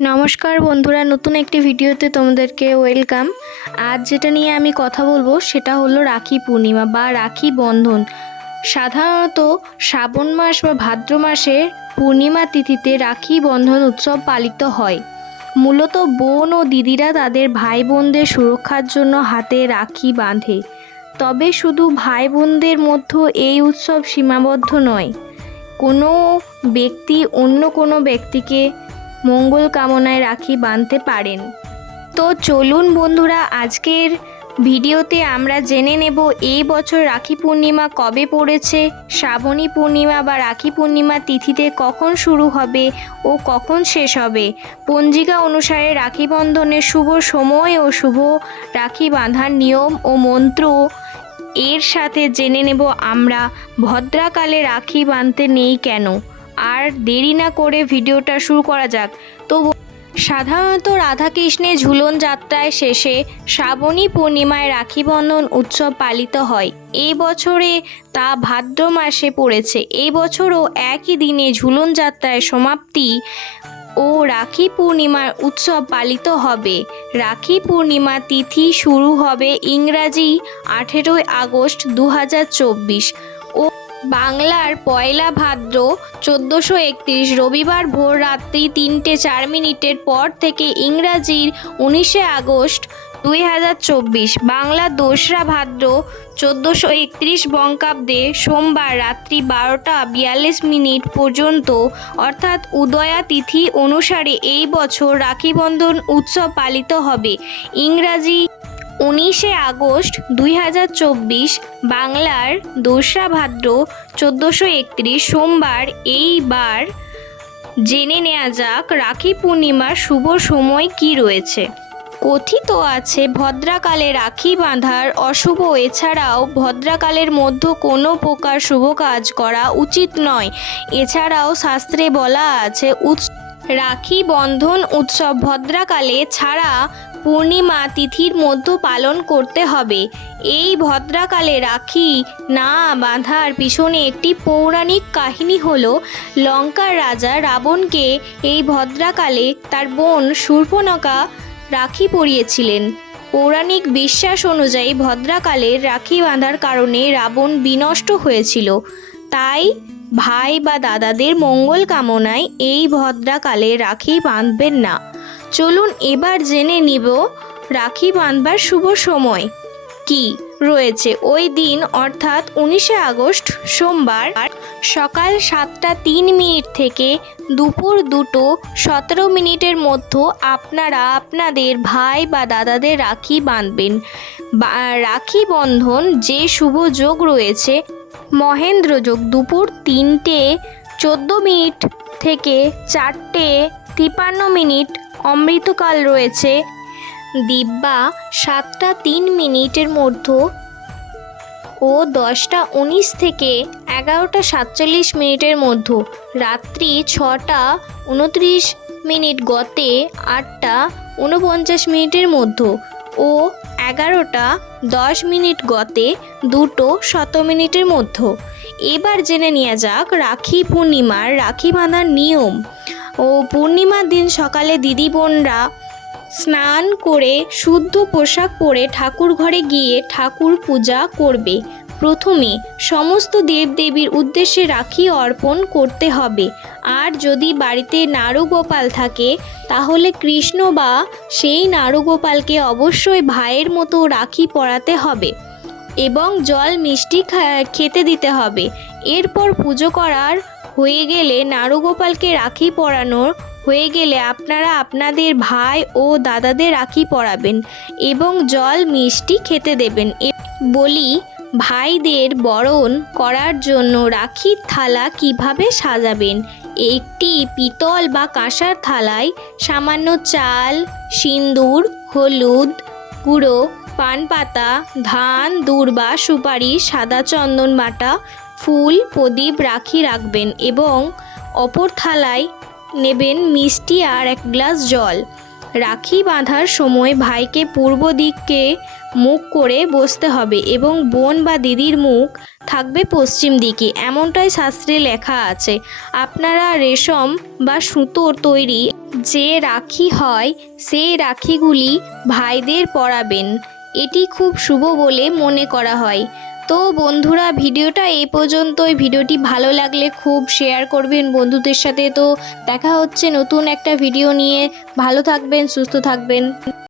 নমস্কার বন্ধুরা, নতুন একটি ভিডিওতে তোমাদেরকে ওয়েলকাম। আজ যেটা নিয়ে আমি কথা বলব, সেটা হলো রাখি পূর্ণিমা বা রাখি বন্ধন। সাধারণত শ্রাবণ মাস বা ভাদ্র মাসে পূর্ণিমা তিথিতে রাখি বন্ধন উৎসব পালিত হয়। মূলত বোন ও দিদিরা তাদের ভাই বোনদের সুরক্ষার জন্য হাতে রাখি বাঁধে। তবে শুধু ভাই বোনদের মধ্যে এই উৎসব সীমাবদ্ধ নয়, কোনো ব্যক্তি অন্য কোনো ব্যক্তিকে মঙ্গল কামনায় রাখি বাঁধতে পারেন। তো চলুন বন্ধুরা, আজকের ভিডিওতে আমরা জেনে নেব এই বছর রাখি পূর্ণিমা কবে পড়েছে, শ্রাবণী পূর্ণিমা বা রাখি পূর্ণিমা তিথিতে কখন শুরু হবে ও কখন শেষ হবে? পঞ্জিকা অনুসারে রাখি বন্ধনের শুভ সময় ও শুভ রাখি বাঁধার নিয়ম ও মন্ত্র এর সাথে জেনে নেব আমরা, ভদ্রাকালে রাখি বাঁধতে নেই কেন? আর দেরি না করে ভিডিওটা শুরু করা যাক। তো সাধারণত রাধাকৃষ্ণের ঝুলন যাত্রায় শেষে শ্রাবণী পূর্ণিমায় রাখি বন্ধন উৎসব পালিত হয়। এই বছরে তা ভাদ্র মাসে পড়েছে। এই বছরও একই দিনে ঝুলন যাত্রায় সমাপ্তি ও রাখি পূর্ণিমার উৎসব পালিত হবে। রাখি পূর্ণিমা তিথি শুরু হবে ইংরাজি আঠেরোই আগস্ট দু বাংলার পয়লা ভাদ্র চোদ্দোশো একত্রিশ রবিবার ভোর রাত্রি তিনটে চার মিনিটের পর থেকে ইংরাজির উনিশে আগস্ট দুই হাজার চব্বিশ বাংলা দোসরা ভাদ্র চোদ্দোশো একত্রিশ বঙ্কাব্দে সোমবার রাত্রি বারোটা বিয়াল্লিশ মিনিট পর্যন্ত, অর্থাৎ উদয়া তিথি অনুসারে এই বছর রাখি বন্ধন উৎসব পালিত হবে। ইংরাজি উনিশে আগস্ট দুই হাজার চব্বিশ, বাংলার দোসরা ভাদ্র চোদ্দোশো একত্রিশ, সোমবার এইবার জেনে নেওয়া যাক রাখি পূর্ণিমার শুভ সময় কি রয়েছে। কথিত আছে, ভদ্রাকালে রাখি বাঁধার অশুভ এছাড়াও ভদ্রাকালের মধ্যে কোনো প্রকার শুভ কাজ করা উচিত নয়। এছাড়াও শাস্ত্রে বলা আছে, উৎস রাখি বন্ধন উৎসব ভদ্রাকালে ছাড়া পূর্ণিমা তিথির মধ্যে পালন করতে হবে। এই ভদ্রাকালে রাখি না বাঁধার পিছনে একটি পৌরাণিক কাহিনী হলো, লঙ্কার রাজা রাবণকে এই ভদ্রাকালে তার বোন শূর্পণখা রাখি পরিয়েছিলেন। পৌরাণিক বিশ্বাস অনুযায়ী ভদ্রাকালের রাখি বাঁধার কারণে রাবণ বিনষ্ট হয়েছিল। তাই ভাই বা দাদাদের মঙ্গল কামনায় এই ভদ্রাকালে রাখি বাঁধবেন না। চলুন এবার জেনে নিব রাখি বাঁধবার শুভ সময়। কি? রয়েছে ওই দিন, অর্থাৎ উনিশে আগস্ট, সোমবার, সকাল সাতটা তিন মিনিট থেকে দুপুর দুটো সতেরো মিনিটের মধ্যে আপনারা আপনাদের ভাই বা দাদাদের রাখি বাঁধবেন রাখি বন্ধন যে শুভ যোগ রয়েছে, মহেন্দ্র যোগ দুপুর তিনটে চোদ্দ মিনিট থেকে চারটে তিপান্ন মিনিট অমৃতকাল রয়েছে। দিব্যা সাতটা তিন মিনিটের মধ্যে ও দশটা উনিশ থেকে এগারোটা সাতচল্লিশ মিনিটের মধ্যে রাত্রি ছটা উনত্রিশ মিনিট গতে আটটা উনপঞ্চাশ মিনিটের মধ্যে ও এগারোটা দশ মিনিট গতে দুটো শত মিনিটের মধ্যে। এবার জেনে নেওয়া যাক রাখি পূর্ণিমার রাখি বাঁধার নিয়ম। ও পূর্ণিমার দিন সকালে দিদি বোনরা স্নান করে শুদ্ধ পোশাক পরে ঠাকুর ঘরে গিয়ে ঠাকুর পূজা করবে। প্রথমে সমস্ত দেবদেবীর উদ্দেশ্যে রাখি অর্পণ করতে হবে। আর যদি বাড়িতে নাড়ুগোপাল থাকে, তাহলে কৃষ্ণ বা সেই নাড়ুগোপালকে অবশ্যই ভাইয়ের মতো রাখি পরাতে হবে এবং জল মিষ্টি খেতে দিতে হবে। এরপর পুজো করার হয়ে গেলে নাড়ুগোপালকে রাখি পরানোর হয়ে গেলে আপনারা আপনাদের ভাই ও দাদাদের রাখি পরাবেন এবং জল মিষ্টি খেতে দেবেন। বলি, ভাইদের বরণ করার জন্য রাখির থালা কীভাবে সাজাবেন? একটি পিতল বা কাঁসার থালায় সামান্য চাল, সিন্দুর, হলুদ গুঁড়ো পান পাতা ধান, দূর্বা, সুপারি, সাদা চন্দন বাটা ফুল প্রদীপ রাখি রাখবেন এবং অপর থালায় নেবেন মিষ্টি আর এক গ্লাস জল। রাখি বাঁধার সময় ভাইকে পূর্ব দিককে মুখ করে বসতে হবে এবং বোন বা দিদির মুখ থাকবে পশ্চিম দিকে, এমনটাই শাস্ত্রে লেখা আছে। আপনারা রেশম বা সুতোর তৈরি যে রাখি হয়, সেই রাখিগুলি ভাইদের পরাবেন। এটি খুব শুভ বলে মনে করা হয়। তো বন্ধুরা, ভিডিওটা এই পর্যন্তই। ভিডিওটি ভালো লাগলে খুব শেয়ার করবেন বন্ধুদের সাথে। তো দেখা হচ্ছে নতুন একটা ভিডিও নিয়ে। ভালো থাকবেন, সুস্থ থাকবেন।